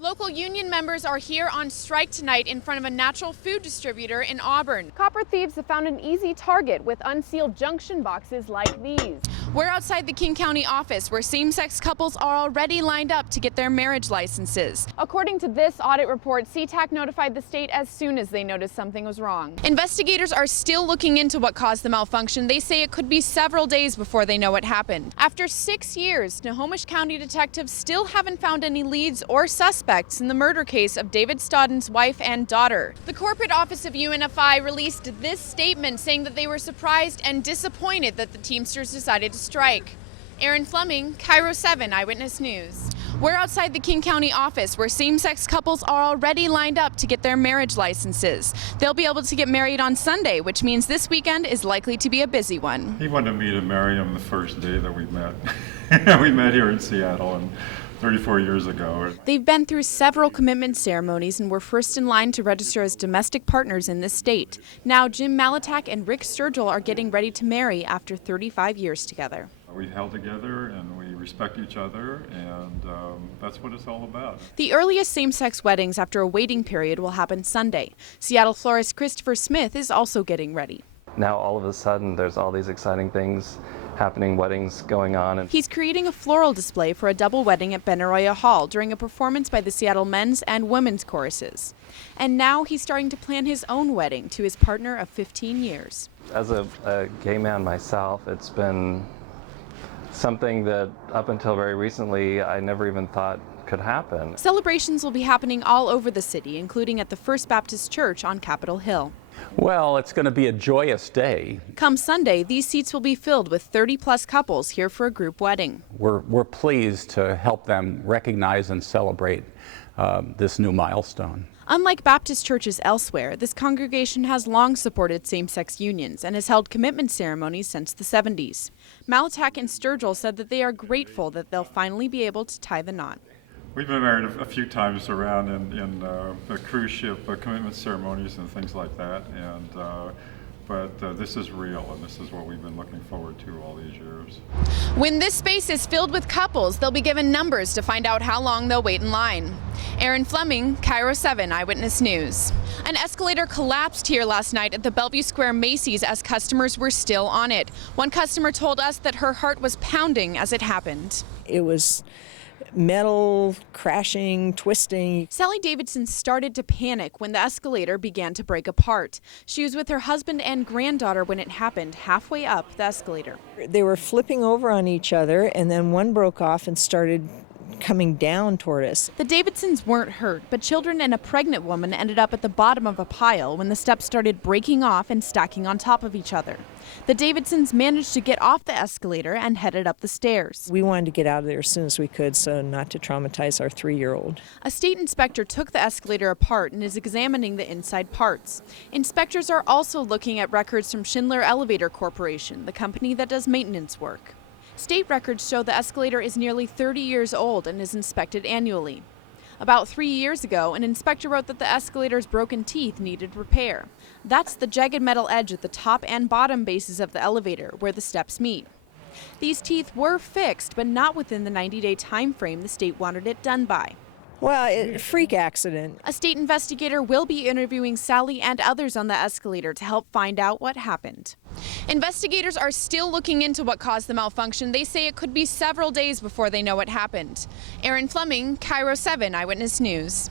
Local union members are here on strike tonight in front of a natural food distributor in Auburn. Copper thieves have found an easy target with unsealed junction boxes like these. We're outside the King County office where same-sex couples are already lined up to get their marriage licenses. According to this audit report, SeaTac notified the state as soon as they noticed something was wrong. Investigators are still looking into what caused the malfunction. They say it could be several days before they know what happened. After 6 years, Snohomish County detectives still haven't found any leads or suspects in the murder case of David Stodden's wife and daughter. The corporate office of UNFI released this statement saying that they were surprised and disappointed that the Teamsters decided to strike. Erin Flemming, Cairo 7 Eyewitness News. We're outside the King County office where same-sex couples are already lined up to get their marriage licenses. They'll be able to get married on Sunday, which means this weekend is likely to be a busy one. He wanted me to marry him the first day that we met. We met here in Seattle and 34 years ago. They've been through several commitment ceremonies and were first in line to register as domestic partners in this state. Now Jim Malatak and Rick Sturgill are getting ready to marry after 35 years together. We held together and we respect each other, and that's what it's all about. The earliest same-sex weddings after a waiting period will happen Sunday. Seattle florist Christopher Smith is also getting ready. Now all of a sudden there's all these exciting things happening, weddings going on. And he's creating a floral display for a double wedding at Benaroya Hall during a performance by the Seattle men's and women's choruses. And now he's starting to plan his own wedding to his partner of 15 years. As a gay man myself, it's been something that up until very recently I never even thought could happen. Celebrations will be happening all over the city, including at the First Baptist Church on Capitol Hill. Well, it's going to be a joyous day. Come Sunday, these seats will be filled with 30-plus couples here for a group wedding. We're pleased to help them recognize and celebrate this new milestone. Unlike Baptist churches elsewhere, this congregation has long supported same-sex unions and has held commitment ceremonies since the 70s. Malatak and Sturgill said that they are grateful that they'll finally be able to tie the knot. We've been married a few times around in the cruise ship commitment ceremonies and things like that, but this is real, and this is what we've been looking forward to all these years. When this space is filled with couples, they'll be given numbers to find out how long they'll wait in line. Erin Flemming, Cairo 7 Eyewitness News. An escalator collapsed here last night at the Bellevue Square Macy's as customers were still on it. One customer told us that her heart was pounding as it happened. It was metal crashing, twisting. Sally Davidson started to panic when the escalator began to break apart. She was with her husband and granddaughter when it happened, halfway up the escalator. They were flipping over on each other, and then one broke off and started coming down toward us. The Davidsons weren't hurt, but children and a pregnant woman ended up at the bottom of a pile when the steps started breaking off and stacking on top of each other. The Davidsons managed to get off the escalator and headed up the stairs. We wanted to get out of there as soon as we could, so not to traumatize our 3-year-old. A state inspector took the escalator apart and is examining the inside parts. Inspectors are also looking at records from Schindler Elevator Corporation, the company that does maintenance work. State records show the escalator is nearly 30 years old and is inspected annually. About 3 years ago, an inspector wrote that the escalator's broken teeth needed repair. That's the jagged metal edge at the top and bottom bases of the elevator, where the steps meet. These teeth were fixed, but not within the 90-day time frame the state wanted it done by. Well, freak accident. A state investigator will be interviewing Sally and others on the escalator to help find out what happened. Investigators are still looking into what caused the malfunction. They say it could be several days before they know what happened. Erin Flemming, Cairo 7 Eyewitness News.